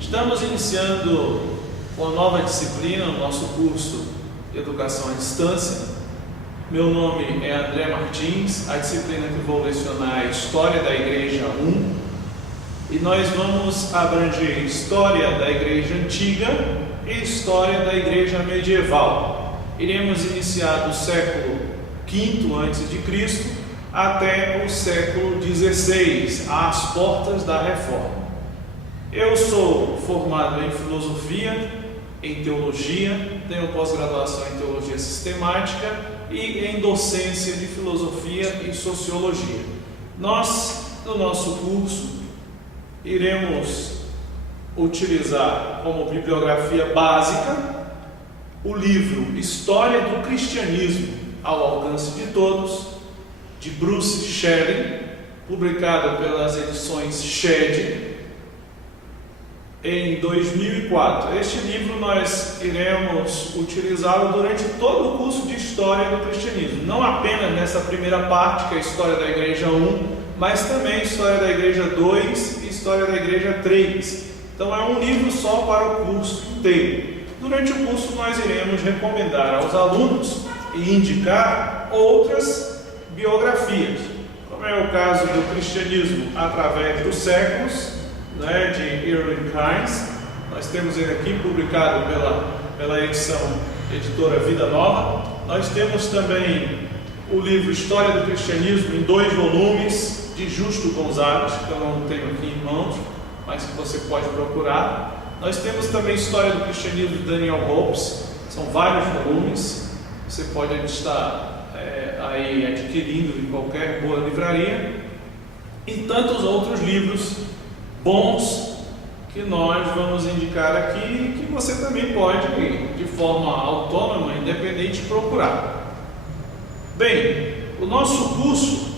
Estamos iniciando uma nova disciplina no nosso curso de Educação à Distância. Meu nome é André Martins, a disciplina que vou lecionar é História da Igreja 1, e nós vamos abranger História da Igreja Antiga e História da Igreja Medieval. Iremos iniciar do século V a.C. até o século XVI, às portas da Reforma. Eu sou formado em Filosofia, em Teologia, tenho pós-graduação em Teologia Sistemática e em Docência de Filosofia e Sociologia. Nós, no nosso curso, iremos utilizar como bibliografia básica o livro História do Cristianismo ao Alcance de Todos, de Bruce Shelley, publicado pelas edições Shed, em 2004. Este livro nós iremos utilizá-lo durante todo o curso de História do Cristianismo, não apenas nessa primeira parte, que é a História da Igreja 1, mas também História da Igreja 2 e História da Igreja 3. Então é um livro só para o curso inteiro. Durante o curso nós iremos recomendar aos alunos e indicar outras biografias, como é o caso do Cristianismo através dos séculos, de Erwin Hines. Nós temos ele aqui publicado pela edição editora Vida Nova. Nós temos também o livro História do Cristianismo em 2 volumes de Justo Gonzalez, que eu não tenho aqui em mãos, mas que você pode procurar. Nós temos também História do Cristianismo de Daniel Hopes, são vários volumes, você pode estar aí adquirindo em qualquer boa livraria, e tantos outros livros bons que nós vamos indicar aqui, que você também pode, de forma autônoma, independente, procurar. Bem, o nosso curso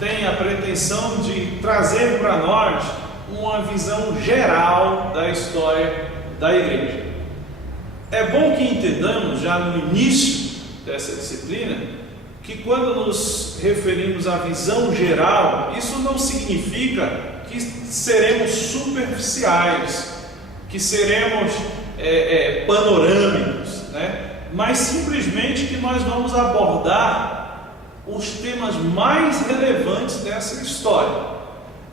tem a pretensão de trazer para nós uma visão geral da história da igreja. É bom que entendamos já no início dessa disciplina que quando nos referimos à visão geral, isso não significa que seremos superficiais, que seremos panorâmicos, mas simplesmente que nós vamos abordar os temas mais relevantes dessa história,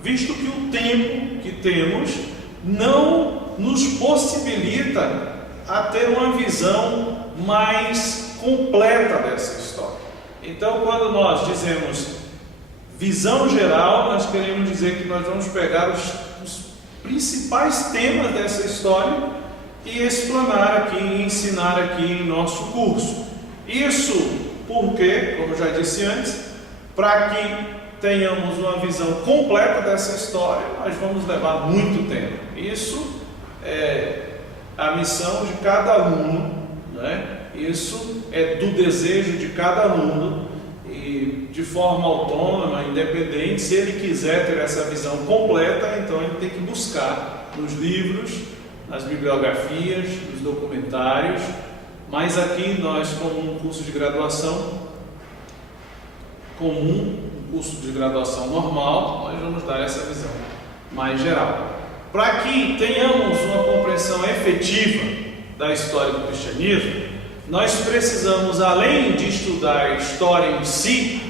visto que o tempo que temos não nos possibilita a ter uma visão mais completa dessa história. Então, quando nós dizemos visão geral, nós queremos dizer que nós vamos pegar os principais temas dessa história e explanar aqui, ensinar aqui em nosso curso. Isso porque, como eu já disse antes, para que tenhamos uma visão completa dessa história, nós vamos levar muito tempo. Isso é a missão de cada aluno, Isso é do desejo de cada aluno, e de forma autônoma, independente, se ele quiser ter essa visão completa, então ele tem que buscar nos livros, nas bibliografias, nos documentários. Mas aqui nós, como um curso de graduação comum, um curso de graduação normal, nós vamos dar essa visão mais geral. Para que tenhamos uma compreensão efetiva da história do cristianismo, nós precisamos, além de estudar a história em si,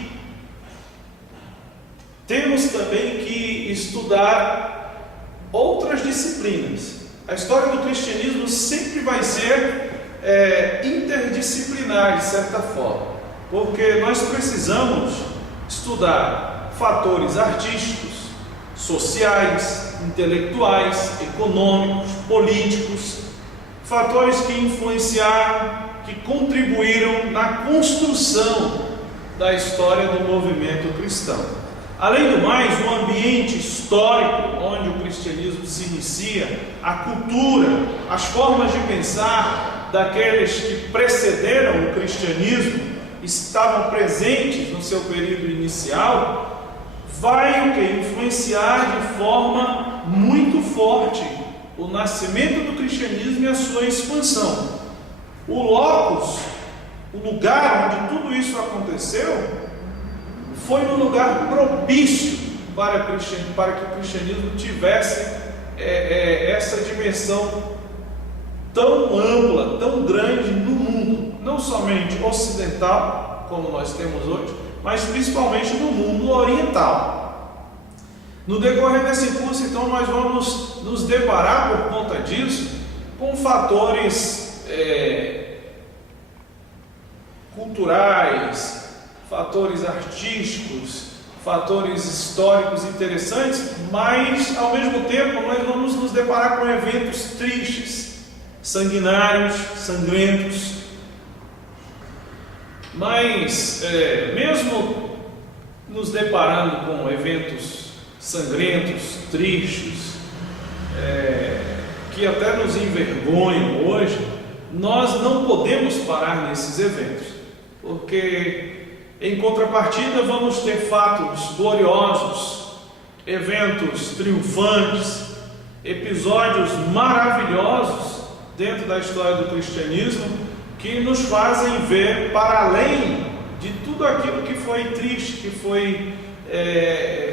temos também que estudar outras disciplinas. A história do cristianismo sempre vai ser interdisciplinar, de certa forma, porque nós precisamos estudar fatores artísticos, sociais, intelectuais, econômicos, políticos, fatores que influenciaram, que contribuíram na construção da história do movimento cristão. Além do mais, o ambiente histórico onde o cristianismo se inicia, a cultura, as formas de pensar daqueles que precederam o cristianismo, estavam presentes no seu período inicial, vai influenciar de forma muito forte o nascimento do cristianismo e a sua expansão. O locus, o lugar onde tudo isso aconteceu, foi um lugar propício para que o cristianismo tivesse essa dimensão tão ampla, tão grande no mundo, não somente ocidental, como nós temos hoje, mas principalmente no mundo oriental. No decorrer desse curso, então, nós vamos nos deparar, por conta disso, com fatores culturais, fatores artísticos, fatores históricos interessantes, mas, ao mesmo tempo, nós vamos nos deparar com eventos tristes, sanguinários, sangrentos. Mas, mesmo nos deparando com eventos sangrentos, tristes, que até nos envergonham hoje, nós não podemos parar nesses eventos, porque em contrapartida vamos ter fatos gloriosos, eventos triunfantes, episódios maravilhosos dentro da história do cristianismo, que nos fazem ver para além de tudo aquilo que foi triste, que foi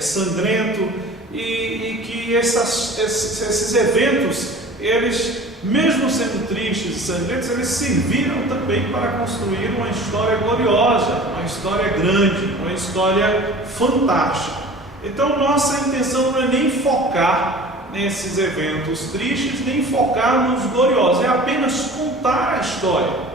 sangrento, e que esses eventos, eles, mesmo sendo tristes e sangrentos, eles serviram também para construir uma história gloriosa, uma história grande, uma história fantástica. Então, nossa intenção não é nem focar nesses eventos tristes, nem focar nos gloriosos, é apenas contar a história.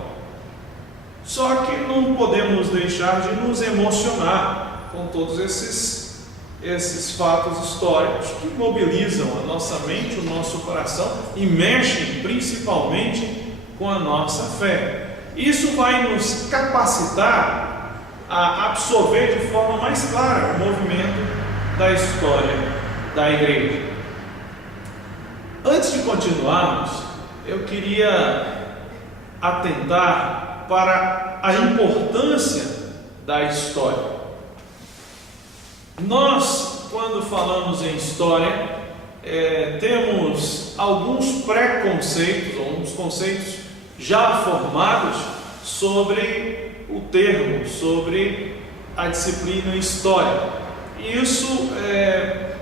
Só que não podemos deixar de nos emocionar com todos esses fatos históricos que mobilizam a nossa mente, o nosso coração e mexem principalmente com a nossa fé. Isso vai nos capacitar a absorver de forma mais clara o movimento da história da igreja. Antes de continuarmos, eu queria atentar para a importância da história. Nós, quando falamos em história, temos alguns preconceitos, alguns conceitos já formados sobre o termo, sobre a disciplina história. E isso é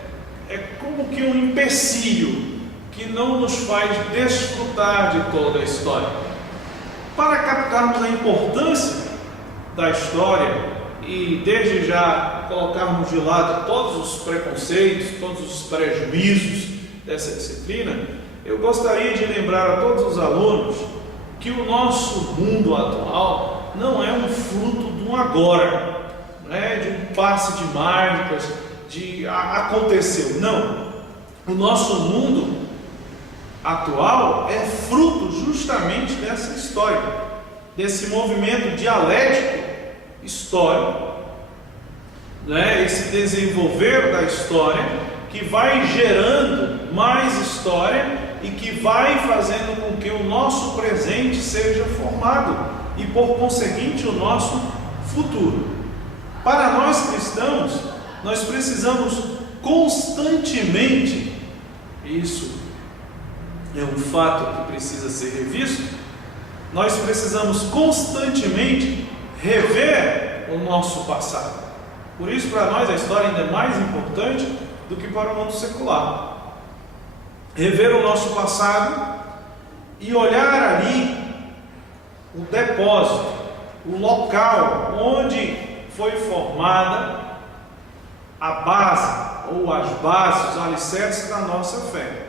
como que um empecilho que não nos faz desfrutar de toda a história. Para captarmos a importância da história e desde já colocarmos de lado todos os preconceitos, todos os prejuízos dessa disciplina, eu gostaria de lembrar a todos os alunos que o nosso mundo atual não é um fruto de um agora, de um passe de mágicas, de aconteceu. Não, o nosso mundo atual é fruto justamente dessa história, desse movimento dialético histórico, esse desenvolver da história que vai gerando mais história e que vai fazendo com que o nosso presente seja formado e, por conseguinte, o nosso futuro. Para nós cristãos, nós precisamos constantemente, isso é um fato que precisa ser revisto, nós precisamos constantemente rever o nosso passado. Por isso, para nós, a história ainda é mais importante do que para o mundo secular. Rever o nosso passado e olhar ali o depósito, o local onde foi formada a base, ou as bases, os alicerces da nossa fé.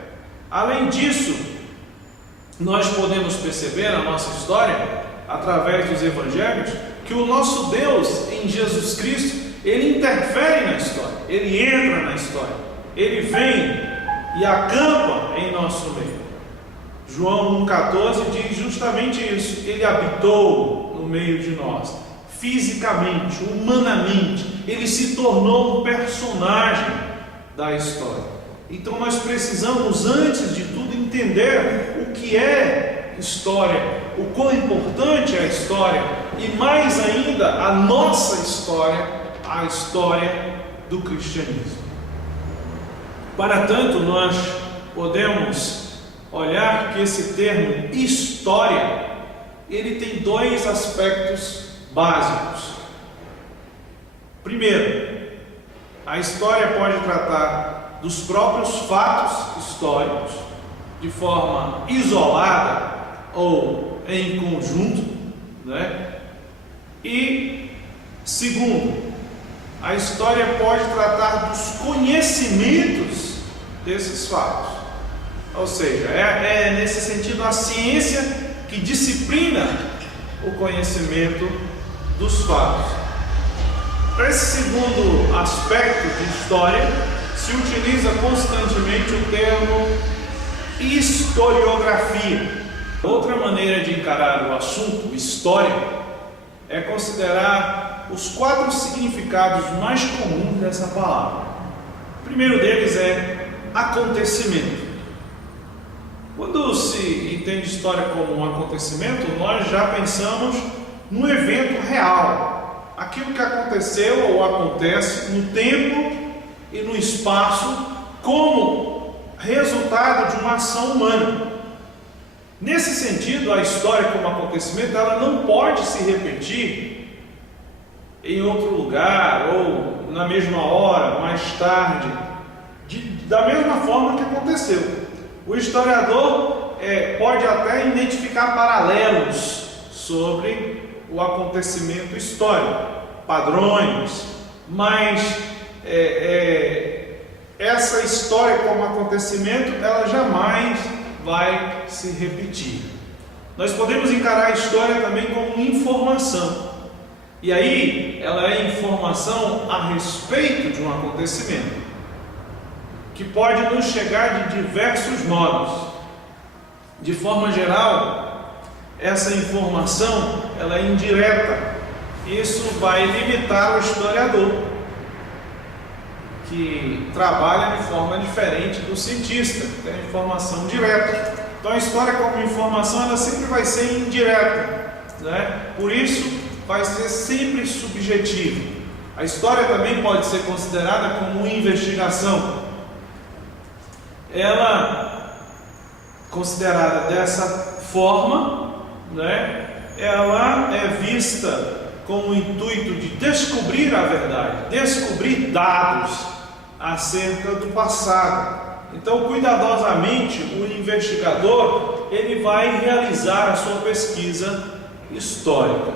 Além disso, nós podemos perceber na nossa história, através dos evangelhos, que o nosso Deus, em Jesus Cristo, Ele interfere na história, Ele entra na história, Ele vem e acampa em nosso meio. João 1,14 diz justamente isso: Ele habitou no meio de nós, fisicamente, humanamente, Ele se tornou um personagem da história. Então nós precisamos, antes de tudo, entender o que é história, o quão importante é a história, e mais ainda, a nossa história, a história do cristianismo. Para tanto, nós podemos olhar que esse termo história, ele tem dois aspectos básicos. Primeiro, a história pode tratar dos próprios fatos históricos, de forma isolada ou em conjunto, né? E segundo, a história pode tratar dos conhecimentos desses fatos, ou seja, é nesse sentido a ciência que disciplina o conhecimento dos fatos. Para esse segundo aspecto de história, se utiliza constantemente o termo historiografia. Outra maneira de encarar o assunto, história, é considerar os 4 significados mais comuns dessa palavra. O primeiro deles é acontecimento. Quando se entende história como um acontecimento, nós já pensamos no evento real, aquilo que aconteceu ou acontece no tempo e no espaço como resultado de uma ação humana. Nesse sentido, a história como acontecimento, ela não pode se repetir em outro lugar ou na mesma hora, mais tarde, da mesma forma que aconteceu. O historiador pode até identificar paralelos sobre o acontecimento histórico, padrões, mas essa história como acontecimento, ela jamais vai se repetir. Nós podemos encarar a história também como informação, e aí ela é informação a respeito de um acontecimento, que pode nos chegar de diversos modos. De forma geral, essa informação ela é indireta. Isso vai limitar o historiador, que trabalha de forma diferente do cientista, que tem informação direta. Então a história como informação ela sempre vai ser indireta, né? Por isso vai ser sempre subjetiva. A história também pode ser considerada como investigação. Ela, considerada dessa forma, né, ela é vista com o intuito de descobrir a verdade, descobrir dados acerca do passado. Então, cuidadosamente, o investigador ele vai realizar a sua pesquisa histórica.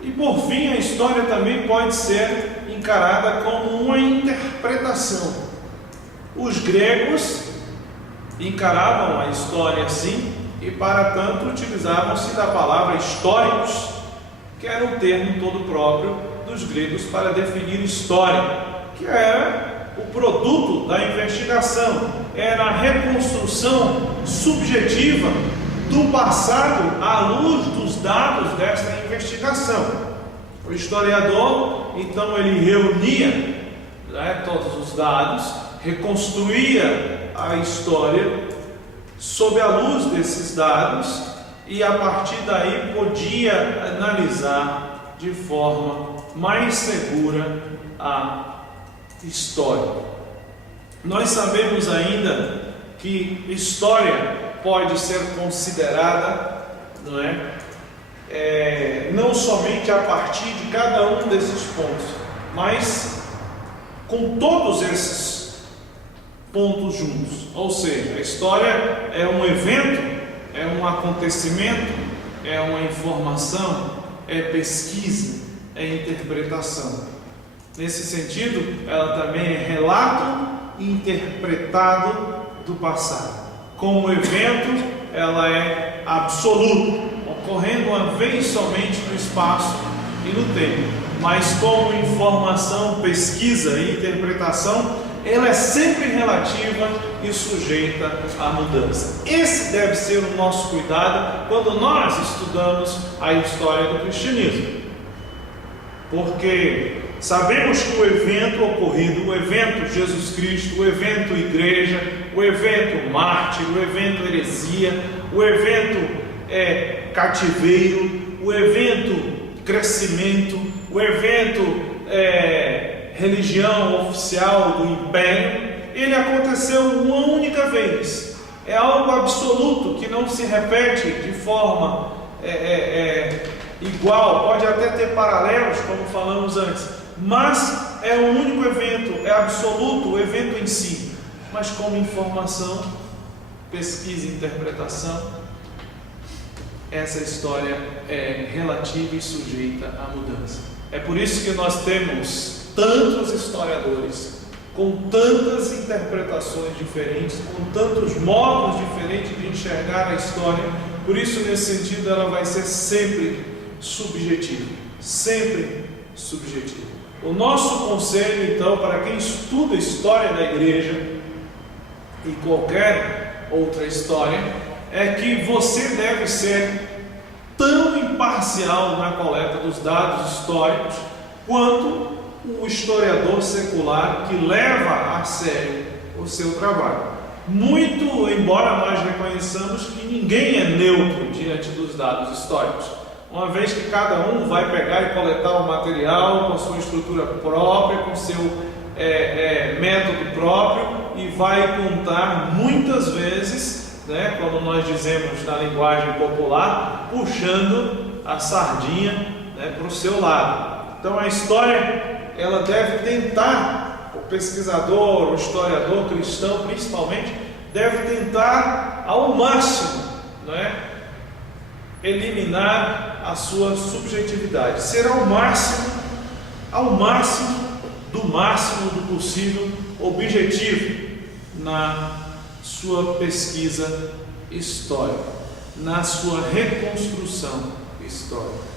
E por fim, a história também pode ser encarada como uma interpretação. Os gregos encaravam a história assim e, para tanto, utilizavam-se da palavra históricos, que era um termo todo próprio dos gregos para definir história, que era o produto da investigação, era a reconstrução subjetiva do passado à luz dos dados desta investigação. O historiador, então, ele reunia, né, todos os dados, reconstruía a história sob a luz desses dados e a partir daí podia analisar de forma mais segura a história. Nós sabemos ainda que história pode ser considerada, não somente a partir de cada um desses pontos, mas com todos esses pontos juntos. Ou seja, a história é um evento, é um acontecimento, é uma informação, é pesquisa, é interpretação. Nesse sentido, ela também é relato interpretado do passado. Como evento, ela é absoluta, ocorrendo uma vez somente no espaço e no tempo. Mas como informação, pesquisa e interpretação, ela é sempre relativa e sujeita à mudança. Esse deve ser o nosso cuidado quando nós estudamos a história do cristianismo. Porque sabemos que o evento ocorrido, o evento Jesus Cristo, o evento igreja, o evento mártir, o evento heresia, o evento cativeiro, o evento crescimento, o evento religião oficial do império, ele aconteceu uma única vez. É algo absoluto que não se repete de forma igual, pode até ter paralelos, como falamos antes, mas é o único evento, é absoluto o evento em si, mas como informação, pesquisa e interpretação, essa história é relativa e sujeita à mudança. É por isso que nós temos tantos historiadores, com tantas interpretações diferentes, com tantos modos diferentes de enxergar a história. Por isso, nesse sentido, ela vai ser sempre subjetiva. Sempre subjetiva. O nosso conselho, então, para quem estuda a história da igreja e qualquer outra história, é que você deve ser tão imparcial na coleta dos dados históricos quanto o historiador secular que leva a sério o seu trabalho. Muito embora nós reconheçamos que ninguém é neutro diante dos dados históricos, uma vez que cada um vai pegar e coletar o material com a sua estrutura própria, com seu método próprio, e vai contar muitas vezes, quando nós dizemos na linguagem popular, puxando a sardinha para o seu lado. Então a história, ela deve tentar, o pesquisador, o historiador cristão principalmente, deve tentar ao máximo, eliminar a sua subjetividade, ser ao máximo do possível objetivo na sua pesquisa histórica, na sua reconstrução histórica.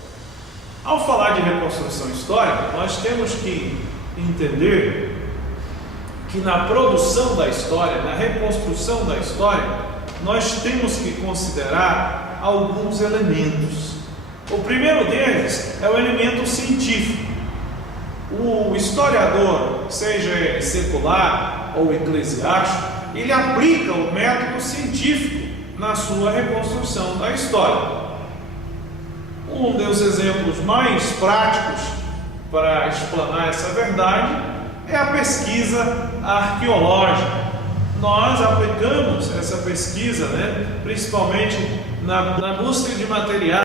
Ao falar de reconstrução histórica, nós temos que entender que na produção da história, na reconstrução da história, nós temos que considerar alguns elementos. O primeiro deles é o elemento científico. O historiador, seja ele secular ou eclesiástico, ele aplica o método científico na sua reconstrução da história. Um dos exemplos mais práticos para explanar essa verdade é a pesquisa arqueológica. Nós aplicamos essa pesquisa, principalmente na busca de materiais